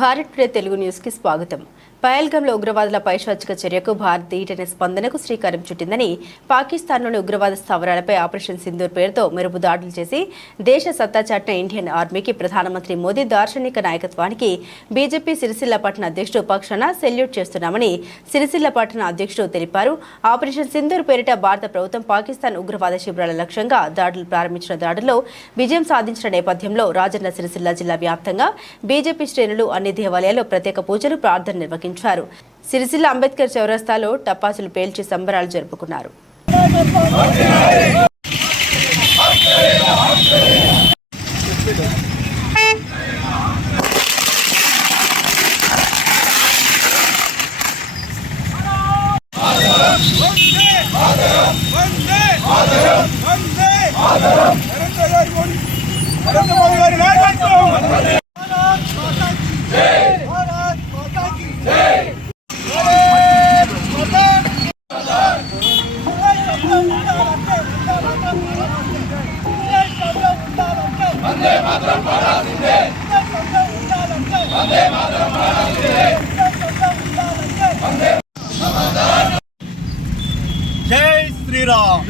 భారత్ ప్రే తెలుగు న్యూస్కి స్వాగతం. పయల్గంలో ఉగ్రవాదుల పైశాచిక చర్యకు భారత్ ఈటనే స్పందనకు శ్రీకారం చుట్టిందని పాకిస్తాన్లోని ఉగ్రవాద స్థావరాలపై ఆపరేషన్ సింధూర్ పేరుతో మెరుపు దాడులు చేసి దేశ సత్తా చాటిన ఇండియన్ ఆర్మీకి ప్రధానమంత్రి మోదీ దార్శనిక నాయకత్వానికి బీజేపీ సిరిసిల్ల పట్టణ అధ్యక్షుడు పక్షాన సెల్యూట్ చేస్తున్నామని సిరిసిల్ల పట్టణ అధ్యక్షుడు తెలిపారు. ఆపరేషన్ సింధూర్ పేరిట భారత ప్రభుత్వం పాకిస్తాన్ ఉగ్రవాద శిబిరాల లక్ష్యంగా దాడులు ప్రారంభించిన దాడుల్లో విజయం సాధించిన నేపథ్యంలో రాజన్న సిరిసిల్ల జిల్లా వ్యాప్తంగా బీజేపీ శ్రేణులు అన్ని దేవాలయాల్లో ప్రత్యేక పూజలు ప్రార్థన నిర్వహించారు. సిరిసిల్ల అంబేద్కర్ చౌరస్తాలో టపాసులు పేల్చి సంబరాలు జరుపుకున్నారు నరేంద్ర మోడీ గారి నాయకత్వం భారత్ మాతా కీ జై భారత్ మాతా కీ జై భారత్ మాతా కీ వందే మాతరం పాడాల్సిందే వందే మాతరం పాడాల్సిందే జై శ్రీరామ్.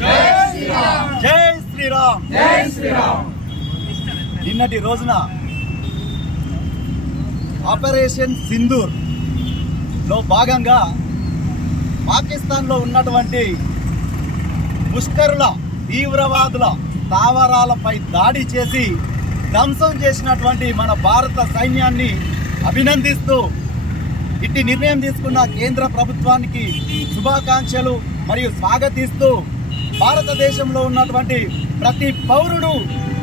జై శ్రీరామ్. జై శ్రీరామ్. నిన్నటి రోజున ఆపరేషన్ సింధూర్లో భాగంగా పాకిస్తాన్లో ఉన్నటువంటి ముష్కరుల తీవ్రవాదుల స్థావరాలపై దాడి చేసి ధ్వంసం చేసినటువంటి మన భారత సైన్యాన్ని అభినందిస్తూ ఇట్టి నిర్ణయం తీసుకున్న కేంద్ర ప్రభుత్వానికి శుభాకాంక్షలు మరియు స్వాగతిస్తూ భారతదేశంలో ఉన్నటువంటి ప్రతి పౌరుడు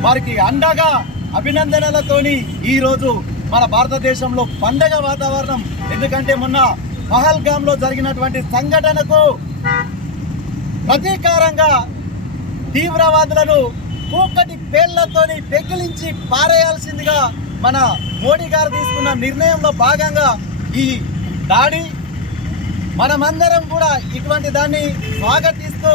వారికి అండగా అభినందనలతోని ఈరోజు మన భారతదేశంలో పండగ వాతావరణం. ఎందుకంటే మొన్న పహల్గామ్లో జరిగినటువంటి సంఘటనకు ప్రతీకారంగా తీవ్రవాదులను కూకటి పేర్లతోని పెకిలించి పారేయాల్సిందిగా మన మోడీ గారు తీసుకున్న నిర్ణయంలో భాగంగా ఈ దాడి మనమందరం కూడా ఇటువంటి దాన్ని స్వాగతిస్తూ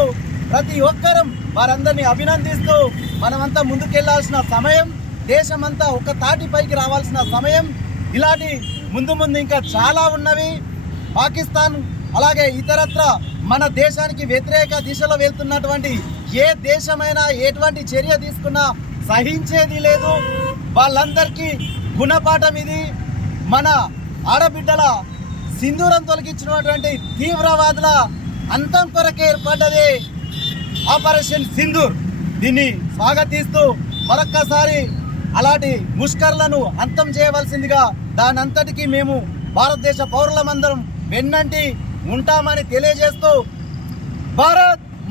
ప్రతి ఒక్కరం వారందరినీ అభినందిస్తూ మనమంతా ముందుకెళ్ళాల్సిన సమయం దేశమంతా ఒక తాటిపైకి రావాల్సిన సమయం. ఇలాంటి ముందు ముందు ఇంకా చాలా ఉన్నవి. పాకిస్తాన్ అలాగే ఇతరత్ర మన దేశానికి వ్యతిరేక దిశలో వెళ్తున్నటువంటి ఏ దేశమైనా ఎటువంటి చర్య తీసుకున్నా సహించేది లేదు. వాళ్ళందరికీ గుణపాఠం ఇది. మన ఆడబిడ్డల సింధూరం తొలగించినటువంటి తీవ్రవాదుల అంతం కొరకే ఏర్పడ్డది ఆపరేషన్ సింధూర్. దీన్ని స్వాగతిస్తూ మరొక్కసారి అలాంటి ముష్కర్లను అంతం చేయవలసిందిగా దానంతటికీ మేము భారతదేశ పౌరులమందరం వెన్నంటి ఉంటామని తెలియజేస్తూ భారత్